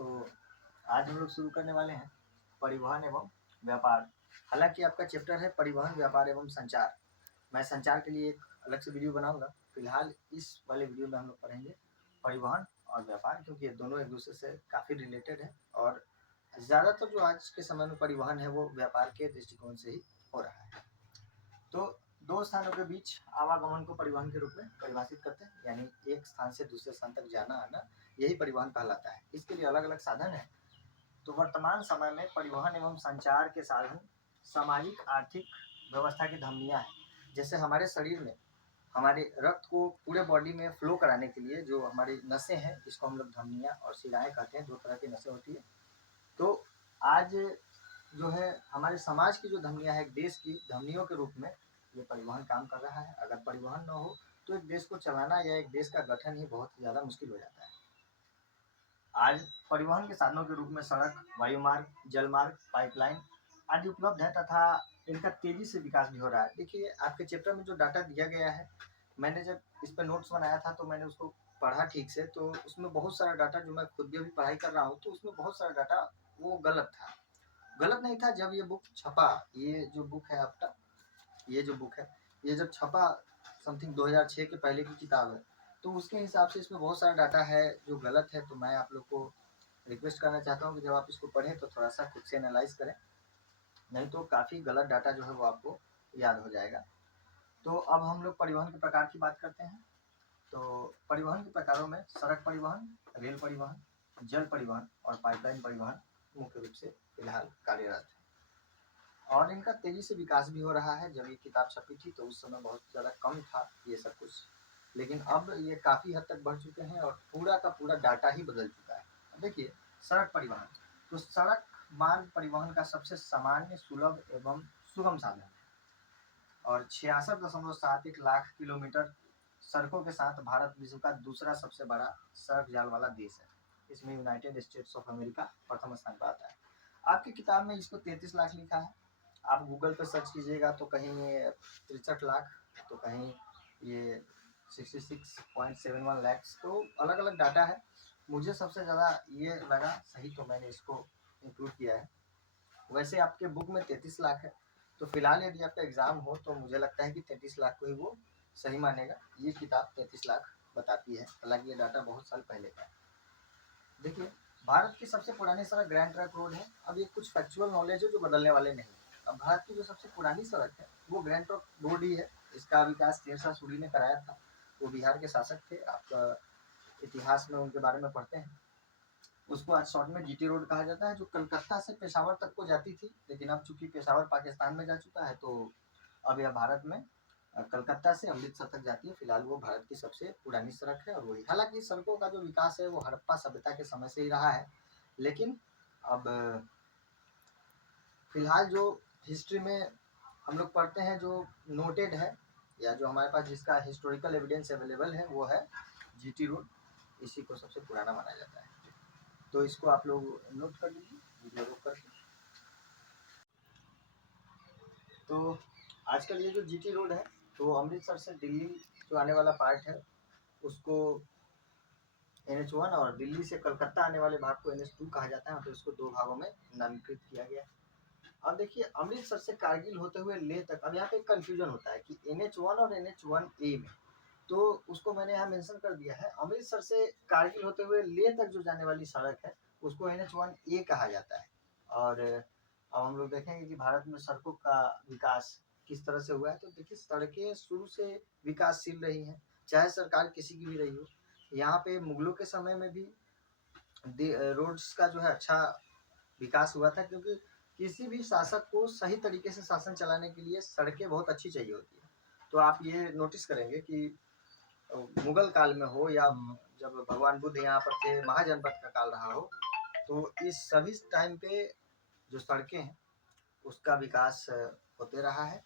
तो आज हम लोग शुरू करने वाले हैं परिवहन एवं व्यापार। हालांकि आपका चैप्टर है परिवहन, व्यापार एवं संचार। मैं संचार के लिए एक अलग से वीडियो बनाऊंगा। फिलहाल इस वाले वीडियो में हम लोग पढ़ेंगे परिवहन और व्यापार, क्योंकि ये दोनों एक दूसरे से काफ़ी रिलेटेड है और ज़्यादातर जो आज के समय में परिवहन है वो व्यापार के दृष्टिकोण से ही हो रहा है। तो दो स्थानों के बीच आवागमन को परिवहन के रूप में परिभाषित करते हैं, यानी एक स्थान से दूसरे स्थान तक जाना आना, यही परिवहन कहलाता है। इसके लिए अलग अलग साधन है। तो वर्तमान समय में परिवहन एवं संचार के साधन सामाजिक आर्थिक व्यवस्था की धमनियाँ हैं। जैसे हमारे शरीर में हमारे रक्त को पूरे बॉडी में फ्लो कराने के लिए जो हमारी नसें हैं, इसको हम लोग धमनियाँ और शिराएँ कहते हैं। दो तरह की नसें होती है। तो आज जो है हमारे समाज की जो धमनियाँ है, एक देश की धमनियों के रूप में ये परिवहन काम कर रहा है। अगर परिवहन न हो तो एक देश को चलाना या एक देश का गठन ही बहुत ज़्यादा मुश्किल हो जाता है। आज परिवहन के साधनों के रूप में सड़क, वायुमार्ग, जलमार्ग, पाइपलाइन आदि उपलब्ध है तथा इनका तेजी से विकास भी हो रहा है। देखिए, आपके चैप्टर में जो डाटा दिया गया है, मैंने जब इस पर नोट्स बनाया था तो मैंने उसको पढ़ा ठीक से, तो उसमें बहुत सारा डाटा जो मैं खुद भी अभी पढ़ाई कर रहा हूँ, तो उसमें बहुत सारा डाटा वो गलत था। गलत नहीं था। जब ये बुक छपा, ये जो बुक है आपका, ये जो बुक है, ये जब छपा समथिंग 2006 के पहले की किताब है, तो उसके हिसाब से इसमें बहुत सारा डाटा है जो गलत है। तो मैं आप लोग को रिक्वेस्ट करना चाहता हूँ कि जब आप इसको पढ़ें तो थोड़ा सा खुद से एनालाइज करें, नहीं तो काफ़ी गलत डाटा जो है वो आपको याद हो जाएगा। तो अब हम लोग परिवहन के प्रकार की बात करते हैं। तो परिवहन के प्रकारों में सड़क परिवहन, रेल परिवहन, जल परिवहन और पाइपलाइन परिवहन मुख्य रूप से फिलहाल कार्यरत है और इनका तेजी से विकास भी हो रहा है। जब ये किताब छपी थी तो उस समय बहुत ज़्यादा कम था ये सब कुछ, लेकिन अब ये काफ़ी हद तक बढ़ चुके हैं और पूरा का पूरा डाटा ही बदल चुका है। देखिए, सड़क परिवहन, तो सड़क मार्ग परिवहन का सबसे सामान्य, सुलभ एवं सुगम साधन है और 66.71 लाख किलोमीटर सड़कों के साथ भारत विश्व का दूसरा सबसे बड़ा सड़क जाल वाला देश है। इसमें यूनाइटेड स्टेट्स ऑफ अमेरिका प्रथम स्थान पर आता है। आपकी किताब में इसको 33 लाख लिखा है। आप गूगल पर सर्च कीजिएगा तो कहीं ये 63 लाख, तो कहीं ये 66.71 लैक्स, तो अलग अलग डाटा है। मुझे सबसे ज़्यादा ये लगा सही, तो मैंने इसको इंक्लूड किया है। वैसे आपके बुक में 33 लाख है, तो फिलहाल यदि आपका एग्ज़ाम हो तो मुझे लगता है कि 33 लाख को ही वो सही मानेगा। ये किताब 33 लाख बताती है, हालांकि ये डाटा बहुत साल पहले का है। देखिए, भारत की सबसे पुरानी सड़क ग्रैंड ट्रंक रोड है। अब ये कुछ फैक्चुअल नॉलेज है जो बदलने वाले नहीं। अब भारत की जो सबसे पुरानी सड़क है वो ग्रैंड ट्रंक रोड ही है। इसका विकास शेरशाह सूरी ने कराया था। वो बिहार के शासक थे। आपका इतिहास में उनके बारे में पढ़ते हैं। उसको आज शॉर्ट में जीटी रोड कहा जाता है, जो कलकत्ता से पेशावर तक को जाती थी, लेकिन अब चूंकि पेशावर पाकिस्तान में जा चुका है तो अब यह भारत में कलकत्ता से अमृतसर तक जाती है। फिलहाल वो भारत की सबसे पुरानी सड़क है और वही, हालांकि सड़कों का जो विकास है वो हड़प्पा सभ्यता के समय से ही रहा है, लेकिन अब फिलहाल जो हिस्ट्री में हम लोग पढ़ते हैं, जो नोटेड है या जो हमारे पास जिसका हिस्टोरिकल एविडेंस अवेलेबल है, वो है जीटी रोड। इसी को सबसे पुराना माना जाता है। तो इसको आप लोग नोट कर लीजिए वीडियो रोक करके। तो आजकल ये जो जीटी रोड है, तो अमृतसर से दिल्ली जो आने वाला पार्ट है उसको NH1 और दिल्ली से कलकत्ता आने वाले भाग को NH2 कहा जाता है। तो इसको दो भागों में नामीकृत किया गया है। अब देखिए, अमृतसर से कारगिल होते हुए लेह तक, अब यहाँ पे कन्फ्यूजन होता है कि NH1 और NH1A में, तो उसको मैंने यहाँ मेंशन कर दिया है। अमृतसर से कारगिल होते हुए लेह तक जो जाने वाली सड़क है उसको NH1A कहा जाता है। और अब हम लोग देखेंगे कि भारत में सड़कों का विकास किस तरह से हुआ है। तो देखिए, सड़कें शुरू से विकासशील रही हैं, चाहे सरकार किसी की भी रही हो। यहाँ पे मुगलों के समय में भी रोड्स का जो है अच्छा विकास हुआ था, क्योंकि किसी भी शासक को सही तरीके से शासन चलाने के लिए सड़कें बहुत अच्छी चाहिए होती है। तो आप ये नोटिस करेंगे कि मुगल काल में हो या जब भगवान बुद्ध यहाँ पर थे, महाजनपद का काल रहा हो, तो इस सभी टाइम पे जो सड़कें हैं उसका विकास होते रहा है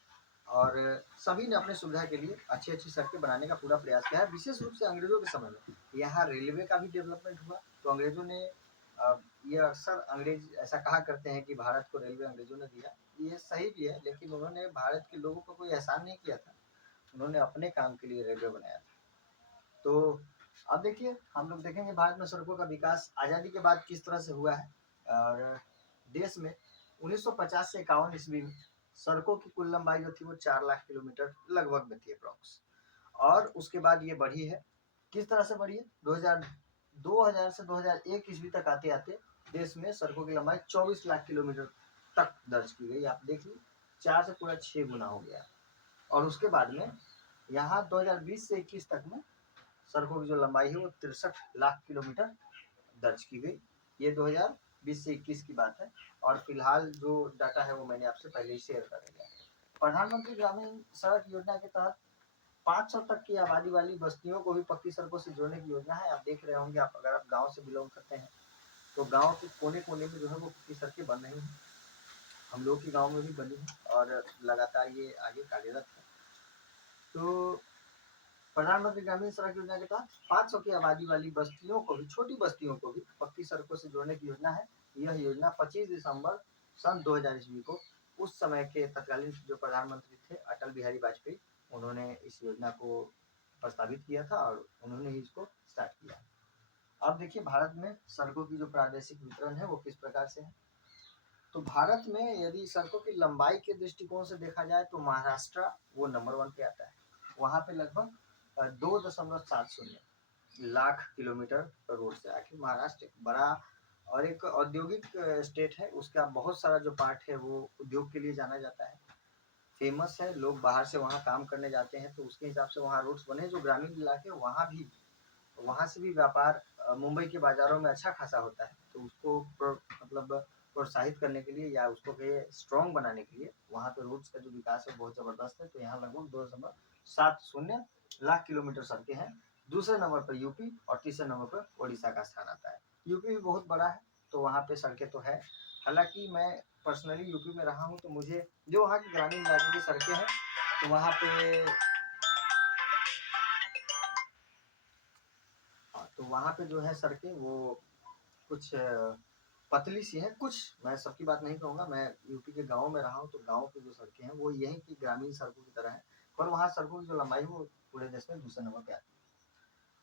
और सभी ने अपने सुविधा के लिए अच्छी अच्छी सड़कें बनाने का पूरा प्रयास किया है। विशेष रूप से अंग्रेजों के समय में यहाँ रेलवे का भी डेवलपमेंट हुआ। तो अंग्रेजों ने ये अक्सर अंग्रेज ऐसा कहा करते हैं कि भारत को रेलवे अंग्रेजों ने दिया। ये सही भी है, लेकिन उन्होंने भारत के लोगों को कोई एहसान नहीं किया था। उन्होंने अपने काम के लिए रेलवे बनाया था। तो अब देखिए हम लोग देखेंगे भारत में सड़कों का विकास आज़ादी के बाद किस तरह से हुआ है। और देश में 1950 से 51 ईस्वी में सड़कों की कुल लंबाई जो थी वो 4 लाख किलोमीटर लगभग में थी अप्रॉक्स। और उसके बाद ये बढ़ी है। किस तरह से बढ़ी है? 2000 से 2001 ईस्वी तक आते आते देश में सड़कों की लंबाई 24 लाख किलोमीटर तक दर्ज की गई। आप देखिए 4 से पूरा 6 गुना हो गया। और उसके बाद में यहाँ 2020 से 21 तक में सड़कों की जो लंबाई है वो 63 लाख किलोमीटर दर्ज की गई। ये 2020 से 21 की बात है। और फिलहाल जो डाटा है वो मैंने आपसे पहले ही शेयर कर दिया। प्रधानमंत्री ग्रामीण सड़क योजना के तहत 500 तक की आबादी वाली बस्तियों को भी पक्की सड़कों से जोड़ने की योजना है। आप देख रहे होंगे, आप अगर आप गांव से बिलोंग करते हैं तो गांव के कोने कोने में जो है वो पक्की सड़कें बन रही हैं। हम लोग के गांव में भी बनी है और लगातार ये आगे कार्यरत है। तो प्रधानमंत्री ग्रामीण सड़क योजना के तहत 500 की आबादी वाली बस्तियों को भी, छोटी बस्तियों को भी पक्की सड़कों से जोड़ने की योजना है। यह योजना 25 दिसंबर सन 2000 ईस्वी को उस समय के तत्कालीन जो प्रधानमंत्री थे अटल बिहारी वाजपेयी, उन्होंने इस योजना को प्रस्तावित किया था और उन्होंने ही इसको स्टार्ट किया। अब देखिए भारत में सड़कों की जो प्रादेशिक वितरण है वो किस प्रकार से है। तो भारत में यदि सड़कों की लंबाई के दृष्टिकोण से देखा जाए तो महाराष्ट्र वो नंबर 1 पे आता है। वहाँ पे लगभग 2.70 लाख किलोमीटर रोड से। आखिर महाराष्ट्र एक बड़ा और एक औद्योगिक स्टेट है। उसका बहुत सारा जो पार्ट है वो उद्योग के लिए जाना जाता है, फेमस है। लोग बाहर से वहाँ काम करने जाते हैं तो उसके हिसाब से वहाँ रोड्स बने। जो ग्रामीण इलाके वहाँ से भी व्यापार मुंबई के बाज़ारों में अच्छा खासा होता है। तो उसको मतलब प्रोत्साहित करने के लिए या उसको स्ट्रॉन्ग बनाने के लिए वहाँ पे रोड्स का जो विकास है बहुत ज़बरदस्त है। तो यहाँ लगभग 2.70 लाख किलोमीटर सड़कें हैं। दूसरे नंबर पर यूपी और तीसरे नंबर पर उड़ीसा का स्थान आता है। यूपी भी बहुत बड़ा है तो वहाँ पे सड़कें तो है। हालांकि मैं पर्सनली यूपी में रहा हूँ तो मुझे जो वहाँ की ग्रामीण इलाके की सड़कें हैं तो वहाँ पे जो है सड़कें वो कुछ पतली सी हैं। कुछ, मैं सबकी बात नहीं कहूँगा, मैं यूपी के गाँव में रहा हूँ तो गाँव की जो सड़कें हैं वो यहीं की ग्रामीण सड़कों की तरह है। पर वहाँ सड़कों की जो लंबाई है वो पूरे देश में दूसरे नंबर पे आती है।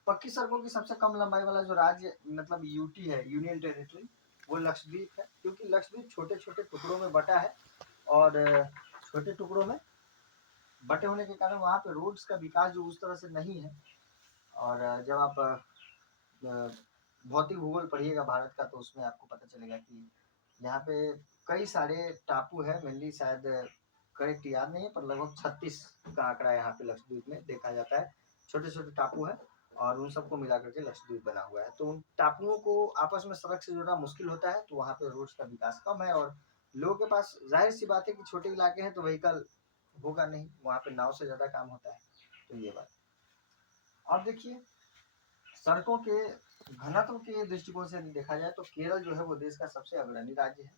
पक्की सड़कों की सबसे कम लंबाई वाला जो राज्य मतलब यूटी है, यूनियन टेरिटरी, वो लक्षद्वीप है। क्योंकि लक्षद्वीप छोटे छोटे टुकड़ों में बटा है और छोटे टुकड़ों में बटे होने के कारण वहाँ पे रोड्स का विकास जो उस तरह से नहीं है। और जब आप भौतिक भूगोल पढ़िएगा भारत का तो उसमें आपको पता चलेगा कि यहाँ पे कई सारे टापू है। मेनली शायद करेक्ट याद नहीं है पर लगभग 36 का आंकड़ा यहाँ पे लक्षद्वीप में देखा जाता है। छोटे छोटे टापू है और उन सबको मिला करके लक्षद्वीप बना हुआ है। तो उन टापुओं को आपस में सड़क से जोड़ना मुश्किल होता है तो वहाँ पे रोड्स का विकास कम है। और लोगों के पास जाहिर सी बात है कि छोटे इलाके हैं तो व्हीकल होगा नहीं, वहाँ पे नाव से ज़्यादा काम होता है। तो ये बात। अब देखिए सड़कों के घनत्व के दृष्टिकोण से यदि देखा जाए तो केरल जो है वो देश का सबसे अग्रणी राज्य है।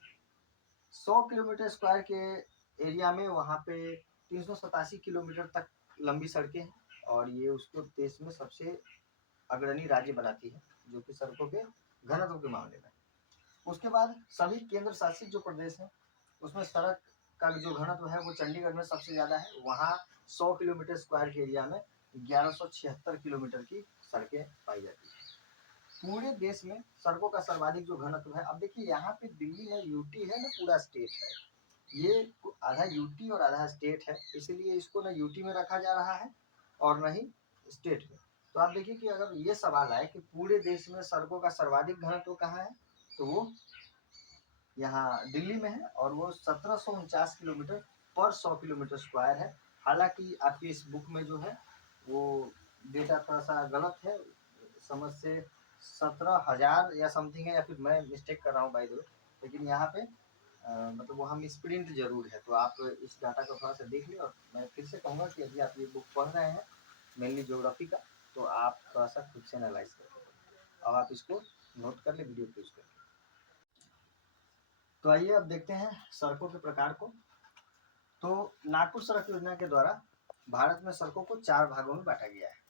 100 किलोमीटर स्क्वायर के एरिया में वहाँ पे 387 किलोमीटर तक लंबी सड़कें हैं और ये उसको देश में सबसे अग्रणी राज्य बनाती है जो कि सड़कों के घनत्व के मामले में। उसके बाद सभी केंद्र शासित जो प्रदेश हैं उसमें सड़क का जो घनत्व है वो चंडीगढ़ में सबसे ज़्यादा है। वहाँ 100 किलोमीटर स्क्वायर के एरिया में 1176 किलोमीटर की सड़कें पाई जाती है। पूरे देश में सड़कों का सर्वाधिक जो घनत्व है, अब देखिए यहाँ पे दिल्ली है, यूटी है ना, पूरा स्टेट है। ये आधा यूटी और आधा स्टेट है, इसीलिए इसको ना यूटी में रखा जा रहा है और न ही स्टेट में। तो आप देखिए कि अगर ये सवाल आए कि पूरे देश में सड़कों का सर्वाधिक घनत्व कहाँ है तो वो यहाँ दिल्ली में है और वो 1749 किलोमीटर पर 100 किलोमीटर स्क्वायर है। हालांकि आपकी इस बुक में जो है वो डेटा थोड़ा सा गलत है, समझ से 17,000 या समथिंग है, या फिर मैं मिस्टेक कर रहा हूँ बाय द वे। लेकिन यहाँ पे मतलब वहाँ मिसप्रिंट जरूर है। तो आप इस डाटा को थोड़ा सा देख लें। और मैं फिर से कहूँगा कि यदि आप ये बुक पढ़ रहे हैं मेनली ज्योग्राफी का तो आप थोड़ा सा खुद से एनालाइज करें और आप इसको नोट कर ले वीडियो यूज करके। तो आइए अब देखते हैं सड़कों के प्रकार को। तो नागपुर सड़क योजना के द्वारा भारत में सड़कों को 4 भागों में बांटा गया है।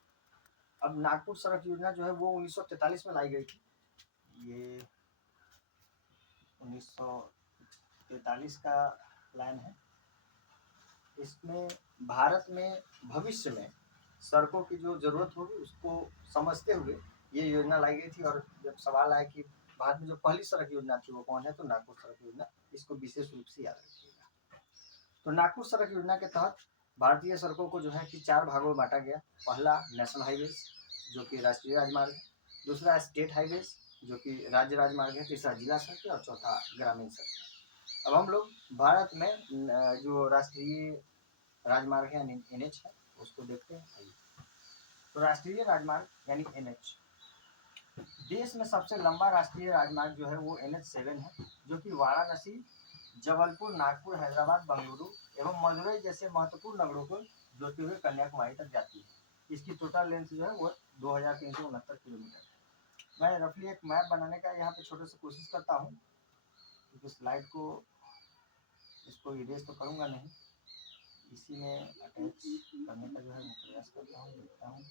अब नागपुर सड़क योजना जो है वो 1943 में लाई गई थी। ये 1943 का प्लान है। इसमें भारत में भविष्य में सड़कों की जो जरूरत होगी उसको समझते हुए ये योजना लाई गई थी। और जब सवाल आया कि भारत में जो पहली सड़क योजना थी वो कौन है, तो नागपुर सड़क योजना, इसको विशेष रूप से याद रखिएगा। तो नागपुर सड़क योजना के तहत भारतीय सड़कों को जो है कि 4 भागों में बांटा गया। पहला नेशनल हाईवेज जो कि राष्ट्रीय राजमार्ग है, दूसरा स्टेट हाईवेज जो कि राज्य राजमार्ग है, तीसरा जिला सड़क और चौथा ग्रामीण सड़क। अब हम लोग भारत में जो राष्ट्रीय राजमार्ग है यानी NH है उसको देखते हैं। तो राष्ट्रीय राजमार्ग यानी NH, देश में सबसे लंबा राष्ट्रीय राजमार्ग जो है वो NH7 है, जो कि वाराणसी, जबलपुर, नागपुर, हैदराबाद, बेंगलुरु एवं मदुरई जैसे महत्वपूर्ण नगरों को जोड़ते हुए कन्याकुमारी तक जाती है। इसकी टोटल लेंथ जो है वो 2369 किलोमीटर। मैं रफली एक मैप बनाने का यहाँ पे छोटे से कोशिश करता हूँ, क्योंकि स्लाइड को इसको इरेज तो करूँगा नहीं, इसी में अटैच करने का जो है वो प्रयास करता हूँ, देखता हूँ।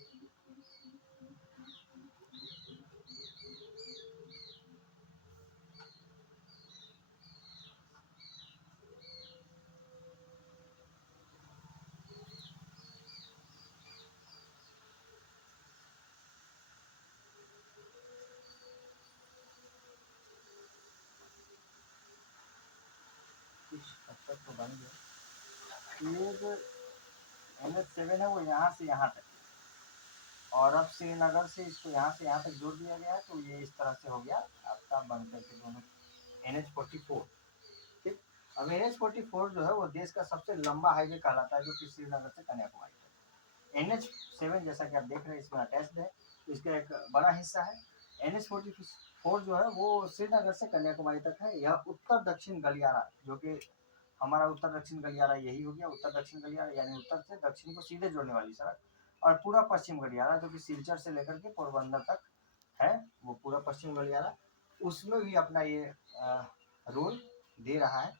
कुछ हद तक तो बन गया। ये जो NH7 है वो यहाँ से यहाँ तक, और अब श्रीनगर से इसको यहाँ से यहाँ तक जोड़ दिया गया है। तो ये इस तरह से हो गया आपका बनकर के दोनों NH44। ठीक, अब NH44 जो है वो देश का सबसे लंबा हाईवे कहलाता है, जो कि श्रीनगर से कन्याकुमारी तक। NH7 जैसा कि आप देख रहे हैं इसमें अटैच्ड है, तो इसका एक बड़ा हिस्सा है। NH44 जो है वो श्रीनगर से कन्याकुमारी तक है। यह उत्तर दक्षिण गलियारा, जो कि हमारा उत्तर दक्षिण गलियारा यही हो गया, उत्तर दक्षिण गलियारा यानी उत्तर से दक्षिण को सीधे जोड़ने वाली सड़क, और पूरा पश्चिम गलियारा जो कि सिलचर से लेकर के पोरबंदर तक है, वो पूरा पश्चिम गलियारा, उसमें भी अपना ये रोल दे रहा है।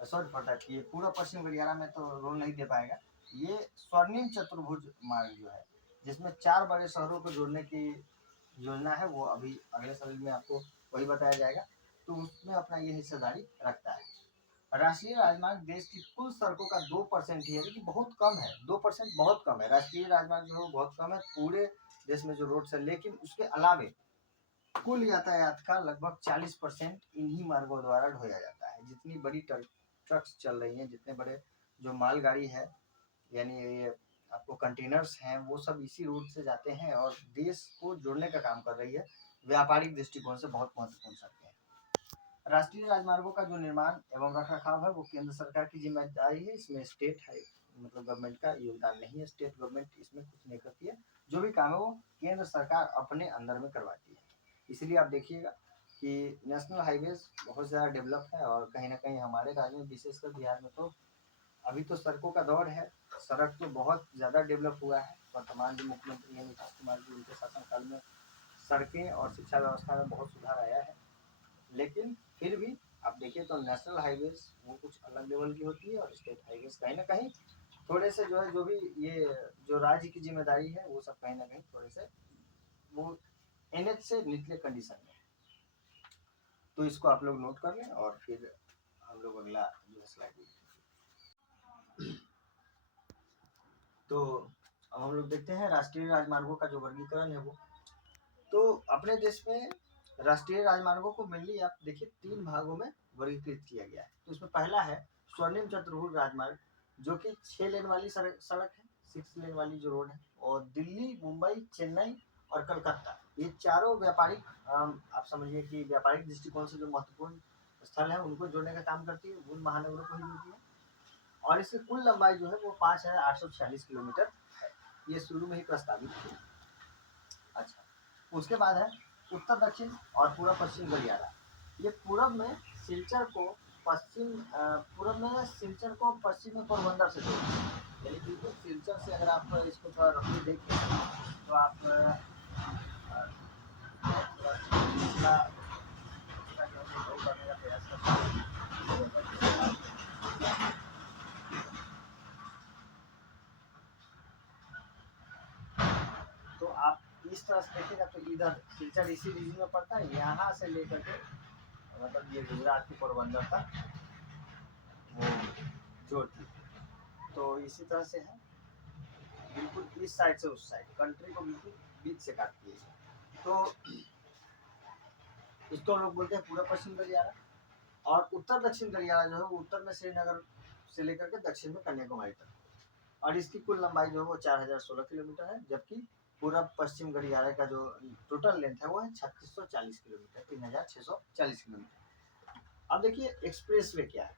सॉरी फॉर दैट, ये पूरा पश्चिम गलियारा में तो रोल नहीं दे पाएगा। ये स्वर्णिम चतुर्भुज मार्ग जो है, जिसमें 4 बड़े शहरों को जोड़ने की योजना है, वो अभी अगले स्लाइड में आपको वही बताया जाएगा। तो उसमें अपना ये हिस्सेदारी रखता है। राष्ट्रीय राजमार्ग देश की कुल सड़कों का 2% ही है, लेकिन बहुत कम है। 2% बहुत कम है। राष्ट्रीय राजमार्ग जो है बहुत कम है पूरे देश में जो रोड है, लेकिन उसके अलावे कुल यातायात का लगभग 40% इन्हीं मार्गों द्वारा ढोया जाता है। जितनी बड़ी ट्रक्स चल रही हैं, जितने बड़े जो मालगाड़ी है, यानी ये आपको कंटेनर्स हैं, वो सब इसी रूट से जाते हैं और देश को जोड़ने का काम कर रही है। व्यापारिक दृष्टिकोण से बहुत महत्वपूर्ण सड़कें हैं। राष्ट्रीय राजमार्गों का जो निर्माण एवं रखरखाव है वो केंद्र सरकार की जिम्मेदारी है। इसमें स्टेट है मतलब गवर्नमेंट का योगदान नहीं है। स्टेट गवर्नमेंट इसमें कुछ नहीं करती है। जो भी काम है वो केंद्र सरकार अपने अंदर में करवाती है। इसलिए आप देखिएगा कि नेशनल हाईवेज बहुत ज़्यादा डेवलप है, और कहीं ना कहीं हमारे राज्य में विशेषकर बिहार में तो अभी तो सड़कों का दौर है। सड़क तो बहुत ज़्यादा डेवलप हुआ है। वर्तमान जो मुख्यमंत्री हैं नीतीश कुमार जी, उनके शासनकाल में सड़कें और शिक्षा व्यवस्था में बहुत सुधार आया है। लेकिन फिर भी आप देखिए तो नेशनल हाईवेज वो कुछ अलग लेवल की होती है, और स्टेट हाईवेज कहीं ना कहीं थोड़े से जो है, जो भी ये जो राज्य की जिम्मेदारी है वो सब कहीं ना कहीं थोड़े से वो NH से निचले कंडीशन में है। तो इसको आप लोग नोट कर लें, और फिर हम लोग अगला जो है स्लाइड। तो अब हम लोग देखते हैं राष्ट्रीय राजमार्गों का जो वर्गीकरण है वो। तो अपने देश में राष्ट्रीय राजमार्गों को मेनली आप देखिए 3 भागों में वर्गीकृत किया गया है। तो इसमें पहला है स्वर्णिम चतुर्भुज राजमार्ग, जो कि 6 लेन वाली सड़क है, 6 लेन वाली जो रोड है, और दिल्ली, मुंबई, चेन्नई और कलकत्ता, ये चारों व्यापारिक आप समझिए कि व्यापारिक दृष्टिकोण से जो महत्वपूर्ण स्थल है उनको जोड़ने का काम करती है, उन महानगरों को ही जोड़ती है। और इसकी कुल लंबाई जो है वो 5846 किलोमीटर है। ये शुरू में ही प्रस्तावित थी। अच्छा, उसके बाद है उत्तर दक्षिण और पूरा पश्चिम गलियारा। ये पूरब में सिलचर को पूरब में सिलचर को पश्चिम में पोरबंदर से जोड़ता है। यानी बिल्कुल सिलचर से अगर आप इसको थोड़ा रफली देखें तो आप करने का प्रयास करते हैं। तो आप इस तरह से देखिएगा तो इधर सिलचर इसी रीजन में पड़ता है, यहाँ से लेकर के मतलब ये गुजरात की पोरबंदर तक वो जोड़ती है। तो इसी तरह से है बिल्कुल इस साइड से उस साइड कंट्री को बिल्कुल बीच से काटती है इसे। तो इसको हम लोग बोलते हैं पूरा पश्चिम गलियारा। और उत्तर दक्षिण गलियारा जो है वो उत्तर में श्रीनगर से लेकर के दक्षिण में कन्याकुमारी तक, और इसकी कुल लंबाई जो है वो 4016 किलोमीटर है, जबकि पूरब पश्चिम गलियारे का जो टोटल लेंथ है वो है 3640 किलोमीटर, 3640 किलोमीटर। अब देखिए एक्सप्रेस वे क्या है।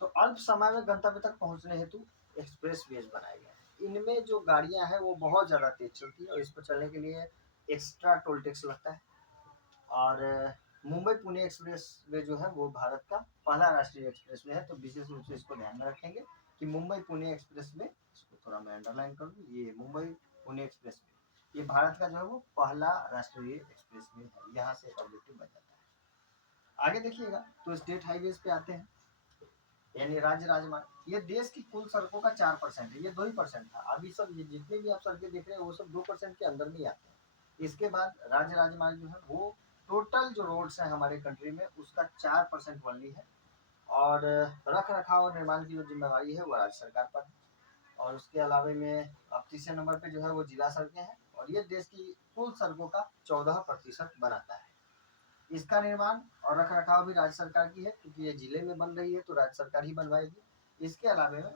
तो अल्प समय में गंतव्य तक पहुंचने हेतु एक्सप्रेस वेज बनाए गए हैं। इनमें जो गाड़ियां हैं वो बहुत ज़्यादा तेज चलती है और इस पर चलने के लिए एक्स्ट्रा टोल टैक्स लगता है। और मुंबई पुणे एक्सप्रेस वे जो है वो भारत का पहला राष्ट्रीय एक्सप्रेस वे है। तो विशेष रूप से इसको ध्यान में रखेंगे कि मुंबई पुणे एक्सप्रेस वे, इसको थोड़ा मैं अंडरलाइन कर दूँ, ये मुंबई पुणे एक्सप्रेस वे ये भारत का जो है वो पहला राष्ट्रीय एक्सप्रेस वे है। यहाँ से ऑब्जेक्टिव बन जाता है। आगे देखिएगा तो स्टेट हाईवेज पे आते हैं, यानी राज्य राजमार्ग। ये देश की कुल सड़कों का 4% है, ये 2% था। अभी सब ये जितने भी आप सड़कें देख रहे हैं वो सब 2% के अंदर में आते हैं। इसके बाद राज्य राजमार्ग जो है वो टोटल जो रोड्स हैं हमारे कंट्री में उसका 4% ओनली है। और रख रखाव और निर्माण की जो जिम्मेवारी है वो राज्य सरकार पर है। और उसके अलावे में अब तीसरे नंबर पे जो है वो जिला सड़कें हैं, और ये देश की कुल सड़कों का 14% बनाता है। इसका निर्माण और रख रखाव भी राज्य सरकार की है, क्योंकि ये जिले में बन रही है तो राज्य सरकार ही बनवाएगी। इसके अलावे में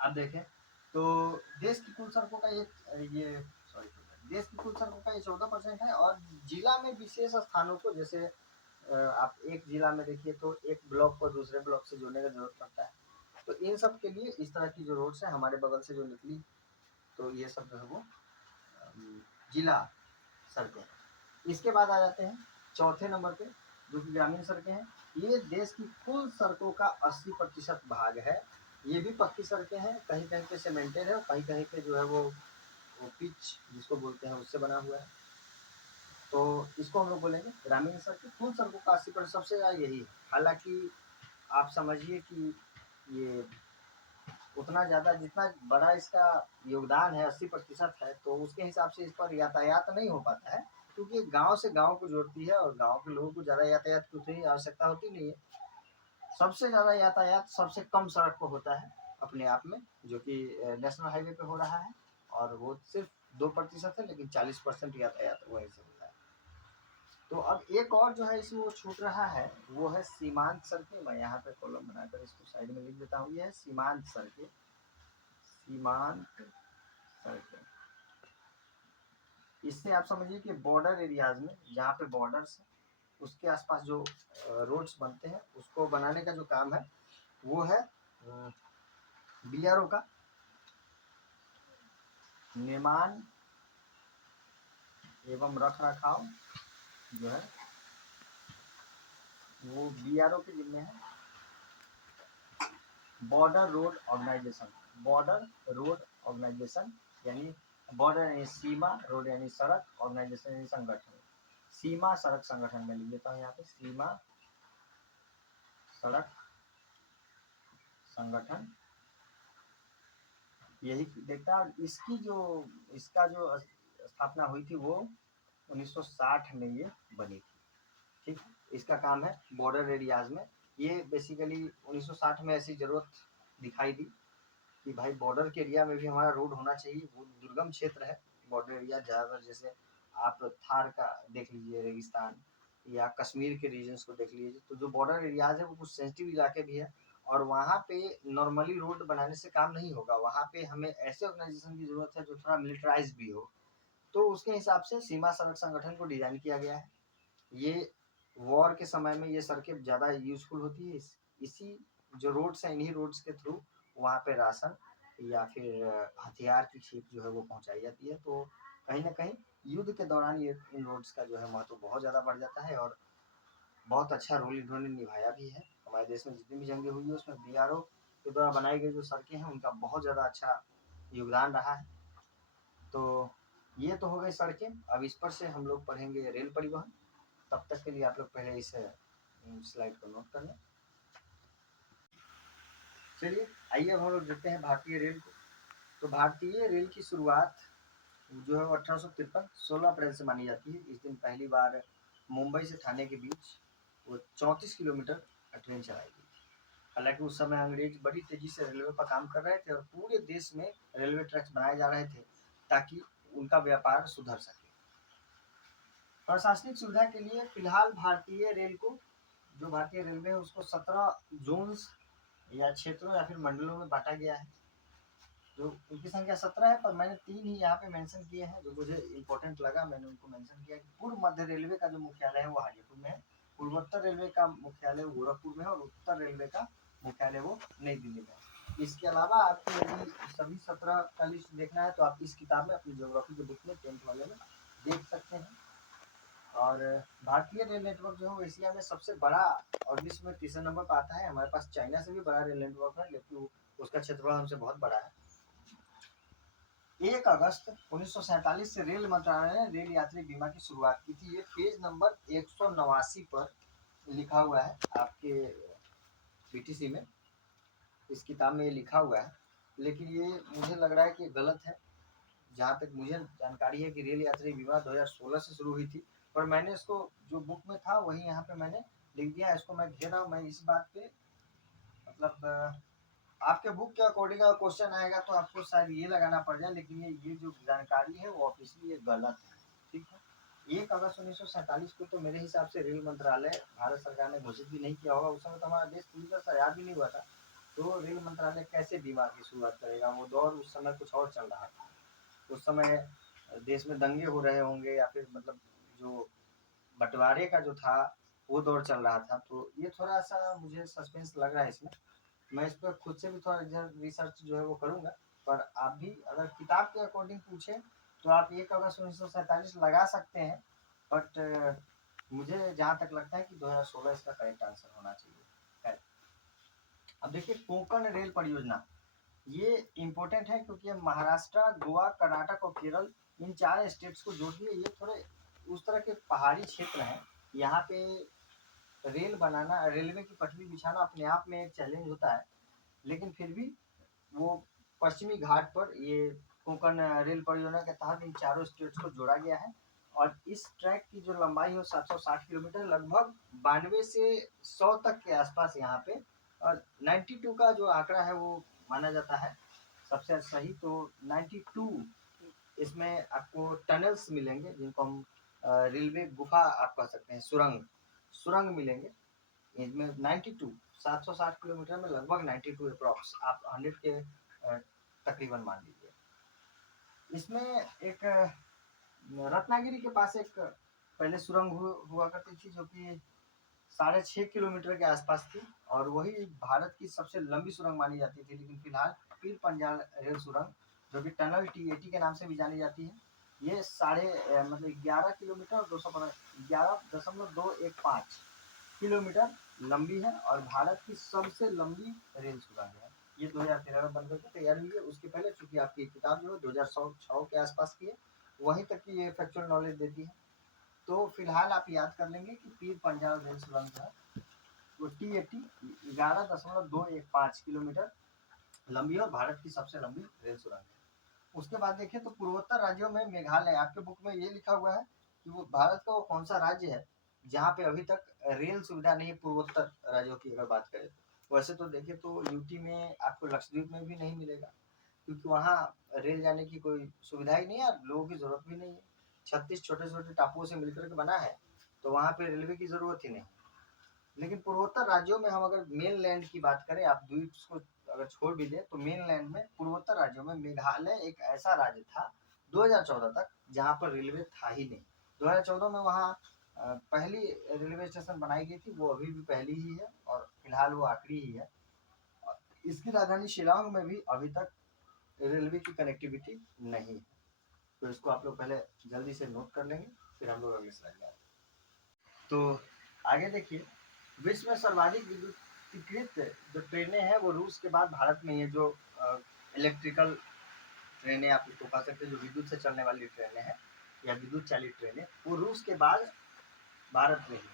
आप देखें तो देश की कुल सड़कों का ये सॉरी देश की कुल सड़कों का ये 14% है। और जिला में विशेष स्थानों को, जैसे आप एक जिला में देखिए तो एक ब्लॉक को दूसरे ब्लॉक से जोड़ने का जरूरत पड़ता है। तो इन सब के लिए इस तरह की जो रोड्स हैं हमारे बगल से जो निकली, तो ये सब जो है वो जिला सड़कें। इसके बाद आ जाते हैं चौथे नंबर पे जो कि ग्रामीण सड़कें हैं। ये देश की कुल सड़कों का 80% भाग है। ये भी पक्की सड़कें हैं, कहीं कहीं पे सीमेंटेड है और कहीं कहीं पे जो है वो पिच जिसको बोलते हैं उससे बना हुआ है। तो इसको हम लोग बोलेंगे ग्रामीण सड़कें। कुल सड़कों का 80% सबसे ज़्यादा यही है। हालांकि आप समझिए कि ये उतना ज़्यादा जितना बड़ा इसका योगदान है 80% है, तो उसके हिसाब से इस पर यातायात नहीं हो पाता है, क्योंकि गांव से गांव को जोड़ती है और गांव के लोगों को ज़्यादा यातायात की उतनी आवश्यकता होती नहीं है। सबसे ज़्यादा यातायात सबसे कम सड़क पर होता है अपने आप में, जो कि नेशनल हाईवे पे हो रहा है, और वो सिर्फ 2% है, लेकिन 40% यातायात वहीं से होता है। तो अब एक और जो है इसमें वो छूट रहा है वो है सीमांत सड़कें। मैं यहाँ पे कॉलम बनाकर इसको साइड में लिख देता हूँ। ये है सीमांत सड़कें। सीमांत सड़कें, इससे आप समझिए कि बॉर्डर एरियाज में जहाँ पे बॉर्डर्स है उसके आसपास जो रोड्स बनते हैं उसको बनाने का जो काम है वो है बीआरओ का। निर्माण एवं रख रखाव जो है वो बीआरओ के जिम्मे है। Border road organisation, border road organisation यानी बॉर्डर यानी सीमा, रोड यानी सड़क, ऑर्गेनाइजेशन यानी संगठन। सीमा सड़क संगठन में लिख देता हूँ यहाँ पे, सीमा सड़क संगठन यही देखता है। इसका जो स्थापना हुई थी वो 1960 में ये बनी थी। ठीक, इसका काम है बॉर्डर एरियाज में। ये बेसिकली 1960 में ऐसी जरूरत दिखाई दी कि भाई बॉर्डर के एरिया में भी हमारा रोड होना चाहिए। वो दुर्गम क्षेत्र है बॉर्डर एरिया ज़्यादातर, जैसे आप थार का देख लीजिए रेगिस्तान, या कश्मीर के रीजन्स को देख लीजिए। तो जो बॉर्डर एरियाज है वो कुछ सेंसिटिव इलाके भी है, और वहाँ पे नॉर्मली रोड बनाने से काम नहीं होगा। वहाँ पे हमें ऐसे ऑर्गेनाइजेशन की ज़रूरत है जो थोड़ा मिलिटराइज भी हो। तो उसके हिसाब से सीमा सड़क संगठन को डिज़ाइन किया गया है। ये वॉर के समय में ये सड़कें ज़्यादा यूजफुल होती है। इसी जो रोड्स हैं इन्हीं रोड्स के थ्रू वहाँ पे राशन या फिर हथियार की खेप जो है वो पहुँचाई जाती है। तो कहीं ना कहीं युद्ध के दौरान ये इन रोड्स का जो है महत्व बहुत ज़्यादा बढ़ जाता है, और बहुत अच्छा रोल इन्होंने निभाया भी है। हमारे देश में जितनी भी जंगें हुई है उसमें बीआरओ के द्वारा बनाई गई जो सड़कें हैं उनका बहुत ज़्यादा अच्छा योगदान रहा है। तो ये तो हो गई सड़कें। अब इस पर से हम लोग पढ़ेंगे रेल परिवहन। तब तक के लिए आप लोग पहले इस स्लाइड को नोट कर लें। चलिए आइए अब हम लोग देखते हैं भारतीय रेल को। तो भारतीय रेल की शुरुआत जो है वो 1853 16 अप्रैल से मानी जाती है। इस दिन पहली बार मुंबई से ठाणे के बीच वो 34 किलोमीटर ट्रेन चलाई गई थी। हालांकि उस समय अंग्रेज बड़ी तेजी से रेलवे पर काम कर रहे थे और पूरे देश में रेलवे ट्रैक्स बनाए जा रहे थे ताकि उनका व्यापार सुधर सके। प्रशासनिक सुविधा के लिए फिलहाल भारतीय रेल को, जो भारतीय रेलवे है उसको 17 जोन्स या क्षेत्रों या फिर मंडलों में बांटा गया है। जो उनकी संख्या 17 है, पर मैंने 3 ही यहाँ पे मेंशन किए हैं जो मुझे इम्पोर्टेंट लगा, मैंने उनको मेंशन किया। पूर्व मध्य रेलवे का जो मुख्यालय है वो हाजीपुर में है, पूर्वोत्तर रेलवे का मुख्यालय गोरखपुर में है और उत्तर रेलवे का मुख्यालय वो नई दिल्ली में है। इसके अलावा आपको यदि सभी 17 का लिस्ट देखना है तो आप इस किताब में अपनी ज्योग्राफी के बुक में 10th वाले में देख सकते हैं। और भारतीय रेल नेटवर्क जो है वो एशिया में सबसे बड़ा और विश्व में तीसरे नंबर पर आता है। हमारे पास चाइना से भी बड़ा रेल नेटवर्क है, लेकिन उसका क्षेत्रफल हमसे बहुत बड़ा है। 1 अगस्त 1947 से रेल मंत्रालय ने रेल यात्री बीमा की शुरुआत की थी। ये पेज नंबर 189 पर लिखा हुआ है आपके बीटीसी में, इस किताब में ये लिखा हुआ है, लेकिन ये मुझे लग रहा है कि गलत है। जहाँ तक मुझे जानकारी है कि रेल यात्री बीमा 2016 से शुरू हुई थी, पर मैंने इसको जो बुक में था वही यहाँ पे मैंने लिख दिया। इसको मैं घेर रहा हूँ। मैं इस बात पे मतलब आपके बुक के अकॉर्डिंग अगर क्वेश्चन आएगा तो आपको शायद ये लगाना पड़ जाए, लेकिन ये जो जानकारी है वो ऑफिशियली ये गलत है। ठीक है, 1 अगस्त 1947 को तो मेरे हिसाब से रेल मंत्रालय भारत सरकार ने घोषित भी नहीं किया होगा। उस समय तो हमारा देश पूरी तरह से आजाद भी नहीं हुआ था, तो रेल मंत्रालय कैसे बीमा की शुरुआत करेगा? वो दौर उस समय कुछ और चल रहा था। उस समय देश में दंगे हो रहे होंगे या फिर मतलब जो बंटवारे का जो था वो दौर चल रहा था, तो ये थोड़ा सा मुझे सस्पेंस लग रहा है इसमें। मैं इस पर खुद से भी थोड़ा रिसर्च जो है वो करूँगा, पर आप भी अगर किताब के अकॉर्डिंग पूछें तो आप 1 अगस्त 1947 लगा सकते हैं, बट मुझे जहाँ तक लगता है कि 2016 इसका करेक्ट आंसर होना चाहिए। अब देखिए कोंकण रेल परियोजना, ये इम्पोर्टेंट है क्योंकि ये महाराष्ट्र, गोवा, कर्नाटक और केरल इन 4 स्टेट्स को जोड़ती है। ये थोड़े उस तरह के पहाड़ी क्षेत्र हैं, यहाँ पे रेल बनाना, रेलवे की पटरी बिछाना अपने आप में एक चैलेंज होता है, लेकिन फिर भी वो पश्चिमी घाट पर ये कोंकण रेल परियोजना के तहत इन चारों स्टेट्स को जोड़ा गया है। और इस ट्रैक की जो लंबाई है 760 किलोमीटर, लगभग 92 से 100 तक के आसपास यहाँ पे। और 92 का जो आंकड़ा है वो माना जाता है सबसे सही। तो 92 इसमें आपको टनल्स मिलेंगे, जिनको हम रेलवे गुफा आप कह सकते हैं, सुरंग मिलेंगे इसमें। 92 760 किलोमीटर में लगभग 92 अप्रॉक्स आप 100 के तकरीबन मान लीजिए। इसमें एक रत्नागिरी के पास एक पहले सुरंग हुआ करती थी जो कि 6.5 किलोमीटर के आसपास थी, और वही भारत की सबसे लंबी सुरंग मानी जाती थी। लेकिन फिलहाल पीर पंजाल रेल सुरंग, जो कि टनल TAT के नाम से भी जानी जाती है, ये 11 किलोमीटर और 11.215 किलोमीटर लंबी है और भारत की सबसे लंबी रेल सुरंग है। ये 2013 में बनकर के तैयार हुई है। उसके पहले चूंकि आपकी किताब जो है 2006 के आसपास की है, वहीं तक की ये फैक्चुअल नॉलेज देती है। तो फिलहाल आप याद कर लेंगे कि पीर पंजाल रेल सुरंग जो है वो TAT 11.215 किलोमीटर लंबी और भारत की सबसे लंबी रेल सुरंग है। उसके बाद देखें तो पूर्वोत्तर राज्यों में मेघालय, आपके बुक में ये लिखा हुआ है कि वो भारत का वो कौन सा राज्य है जहाँ पे अभी तक रेल सुविधा नहीं है। पूर्वोत्तर राज्यों की अगर बात करें, वैसे तो देखें तो यूटी में आपको, लक्षद्वीप में भी नहीं मिलेगा, क्योंकि वहाँ रेल जाने की कोई सुविधा ही नहीं है, लोगों की जरूरत भी नहीं है। 36 छोटे छोटे टापुओं से मिलकर के बना है, तो वहाँ पे रेलवे की जरूरत ही नहीं। लेकिन पूर्वोत्तर राज्यों में हम अगर मेन लैंड की बात करें, आप द्वीप को अगर छोड़ भी दें, तो मेन लैंड में पूर्वोत्तर राज्यों में मेघालय एक ऐसा राज्य था 2014 तक जहाँ पर रेलवे था ही नहीं। 2014 में वहाँ पहली रेलवे स्टेशन बनाई गई थी, वो अभी भी पहली ही है और फिलहाल वो आखिरी ही है। इसकी राजधानी शिलांग में भी अभी तक रेलवे की कनेक्टिविटी नहीं है। तो इसको आप लोग पहले जल्दी से नोट कर लेंगे, फिर हम लोग अगले स्लाइड में आते हैं। तो आगे देखिए, विश्व में सर्वाधिक विद्युतीकृत जो ट्रेनें हैं वो रूस के बाद भारत में है। जो इलेक्ट्रिकल ट्रेनें आप इसको कह सकते हैं, जो विद्युत से चलने वाली ट्रेनें हैं या विद्युत चालित ट्रेनें, वो रूस के बाद भारत में ही है।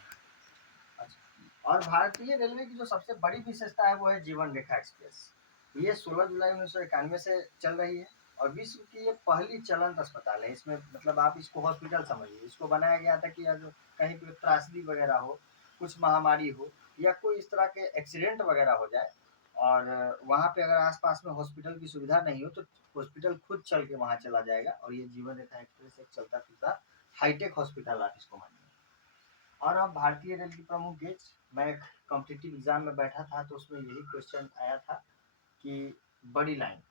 अच्छा, और भारतीय रेलवे की जो सबसे बड़ी विशेषता है वो है जीवन रेखा एक्सप्रेस। ये 16 जुलाई 1991 से चल रही है और विश्व की ये पहली चलंत अस्पताल है। इसमें मतलब आप इसको हॉस्पिटल समझिए। इसको बनाया गया था कि अगर कहीं पे त्रासदी वगैरह हो, कुछ महामारी हो या कोई इस तरह के एक्सीडेंट वगैरह हो जाए, और वहाँ पे अगर आसपास में हॉस्पिटल की सुविधा नहीं हो तो हॉस्पिटल खुद चल के वहाँ चला जाएगा, और ये जीवन रेखा एक्सप्रेस एक चलता फिरता हाईटेक हॉस्पिटल आप इसको मानिए। और अब भारतीय रेल की प्रमुख गेज, मैं एक कॉम्पिटिटिव एग्जाम में बैठा था तो उसमें यही क्वेश्चन आया था कि बड़ी लाइन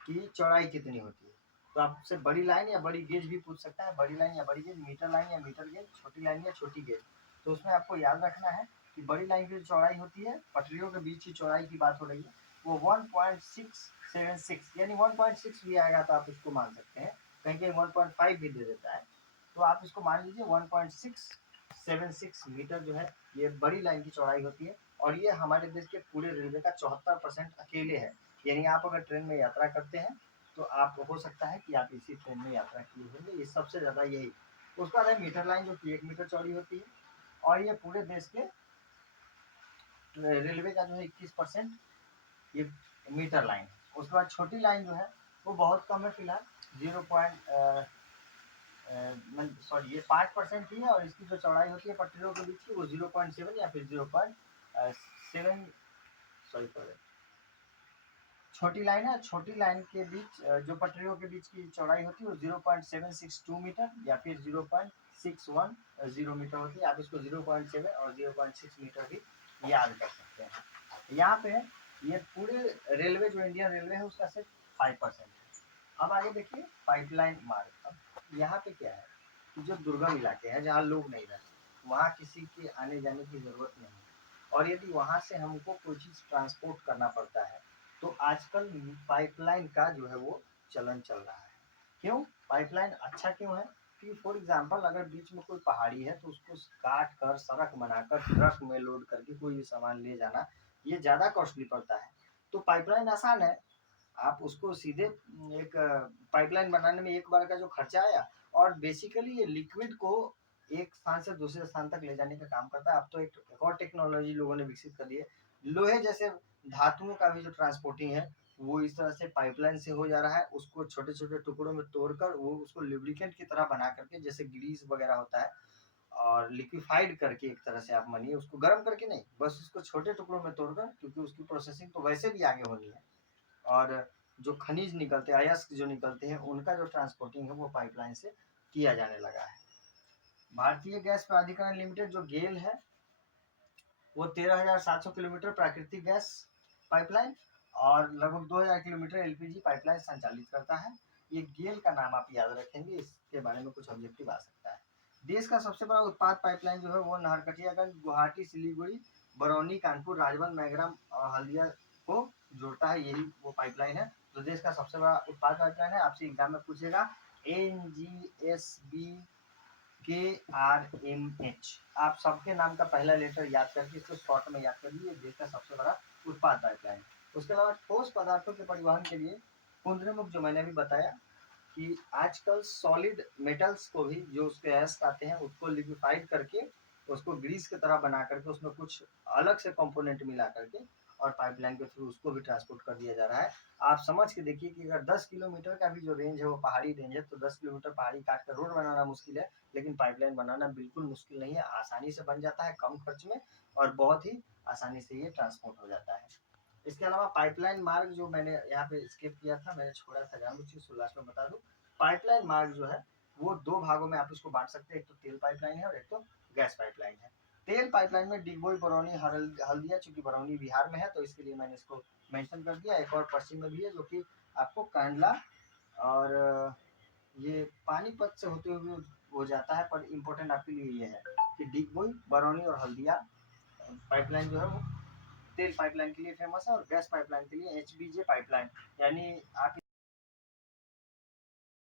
की चौड़ाई कितनी होती है। तो आपसे बड़ी लाइन या बड़ी गेज भी पूछ सकता है, बड़ी लाइन या बड़ी गेज, मीटर लाइन या मीटर गेज, छोटी लाइन या छोटी गेज। तो उसमें आपको याद रखना है कि बड़ी लाइन की जो चौड़ाई होती है, पटरियों के बीच की चौड़ाई की बात हो रही है, वो 1.676 यानी 1.6 भी आएगा तो आप इसको मान सकते हैं, कहीं कहीं 1.5 भी दे देता है, तो आप इसको मान लीजिए 1.676 मीटर जो है ये बड़ी लाइन की चौड़ाई होती है। और ये हमारे देश के पूरे रेलवे का 74% अकेले है। यानी आप अगर ट्रेन में यात्रा करते हैं तो आप हो सकता है कि आप इसी ट्रेन में यात्रा किए होंगे, ये सबसे ज़्यादा यही। उसके बाद है मीटर लाइन जो कि 1 मीटर चौड़ी होती है, और ये पूरे देश के रेलवे का जो है 21% ये मीटर लाइन। उसके बाद छोटी लाइन जो है वो बहुत कम है फिलहाल, 5% ही है, और इसकी जो चौड़ाई होती है पटरियों के बीच की वो 0.7 या फिर 0.7 छोटी लाइन है। छोटी लाइन के बीच जो पटरियों के बीच की चौड़ाई होती है वो 0.762 मीटर या फिर 0.610 मीटर होती है। आप इसको 0.7 और 0.6 मीटर भी याद कर सकते हैं। यहाँ पे ये पूरे रेलवे जो इंडियन रेलवे है उसका सिर्फ 5% है। अब आगे देखिए पाइपलाइन मार्ग। अब यहाँ पे क्या है कि जो दुर्गम इलाके हैं जहाँ लोग नहीं रहते, वहाँ किसी के आने जाने की जरूरत नहीं है, और यदि वहाँ से हमको कोई चीज़ ट्रांसपोर्ट करना पड़ता है तो आजकल पाइपलाइन का जो है वो चलन चल रहा है। क्यों पाइपलाइन अच्छा क्यों है कि फॉर एग्जांपल अगर बीच में कोई पहाड़ी है तो उसको काट कर सड़क बनाकर ट्रक में लोड करके कोई भी सामान ले जाना ये ज़्यादा कॉस्टली पड़ता है। तो पाइपलाइन आसान है, आप उसको सीधे एक पाइपलाइन बनाने में एक बार का जो खर्चा आया, और बेसिकली ये लिक्विड को एक स्थान से दूसरे स्थान तक ले जाने का काम करता है। अब तो एक और टेक्नोलॉजी लोगों ने विकसित कर दी है, लोहे जैसे धातुओं का भी जो ट्रांसपोर्टिंग है वो इस तरह से पाइपलाइन से हो जा रहा है। उसको छोटे छोटे टुकड़ों में तोड़कर वो उसको लुब्रिकेंट की तरह बना करके, जैसे ग्रीस वगैरह होता है, और लिक्विफाइड करके एक तरह से आप मानिए, उसको गर्म करके नहीं, बस उसको छोटे टुकड़ों में तोड़कर, क्योंकि उसकी प्रोसेसिंग तो वैसे भी आगे होनी है, और जो खनिज निकलते हैं, अयस्क जो निकलते हैं, उनका जो ट्रांसपोर्टिंग है वो पाइपलाइन से किया जाने लगा है। भारतीय गैस प्राधिकरण लिमिटेड जो गेल है वो 13,700 किलोमीटर प्राकृतिक गैस पाइपलाइन और लगभग 2,000 किलोमीटर एलपीजी पाइपलाइन संचालित करता है। ये गेल का नाम आप याद रखेंगे, इसके बारे में कुछ ऑब्जेक्टिव आ सकता है। देश का सबसे बड़ा उत्पाद पाइपलाइन जो है वो नहरकटियागंज, गुवाहाटी, सिलीगुड़ी, बरौनी, कानपुर, राजबंद, मैग्रा और हल्दिया को जोड़ता है, यही वो पाइपलाइन है। तो देश का सबसे बड़ा उत्पाद पाइपलाइन है। आपसे एग्जाम में पूछेगा NGSB KRMH, आप सबके नाम का पहला लेटर याद करके इसको शॉर्ट में याद कर लीजिए, देश का सबसे बड़ा उत्पाद पाइपलाइन। उसके अलावा ठोस पदार्थों के परिवहन के लिए पुनर्मुख, जो मैंने अभी बताया कि आजकल सॉलिड मेटल्स को भी, जो उसके अयस्क आते हैं उसको लिक्विफाइड करके उसको ग्रीस की तरह बना करके उसमें कुछ अलग से कंपोनेंट मिला करके और पाइपलाइन के थ्रू उसको भी ट्रांसपोर्ट कर दिया जा रहा है। आप समझ के देखिए कि अगर 10 किलोमीटर का भी जो रेंज है वो पहाड़ी रेंज है, तो 10 किलोमीटर पहाड़ी काट कर रोड बनाना मुश्किल है, लेकिन पाइपलाइन बनाना बिल्कुल मुश्किल नहीं है, आसानी से बन जाता है कम खर्च में, और बहुत ही आसानी से ये ट्रांसपोर्ट हो जाता है। इसके अलावा पाइपलाइन मार्ग जो मैंने यहाँ पे स्किप किया था, मैंने छोड़ा था जानबूझ के, लास्ट में बता दूं, पाइपलाइन मार्ग जो है वो दो भागों में आप इसको बांट सकते हैं, एक तो तेल पाइपलाइन है और एक तो गैस पाइपलाइन है। तेल पाइपलाइन में डिगबोई, बरौनी, हल्दिया, चूंकि बरौनी बिहार में है तो इसके लिए मैंने इसको मेंशन कर दिया। एक और पश्चिम में भी है जो कि आपको कांडला और ये पानीपत से होते हुए हो जाता है, पर इम्पोर्टेंट आपके लिए ये है कि डिगबोई, बरौनी और हल्दिया पाइपलाइन जो है वो तेल पाइपलाइन के लिए फेमस है, और गैस पाइपलाइन के लिए HBJ पाइपलाइन, यानी आप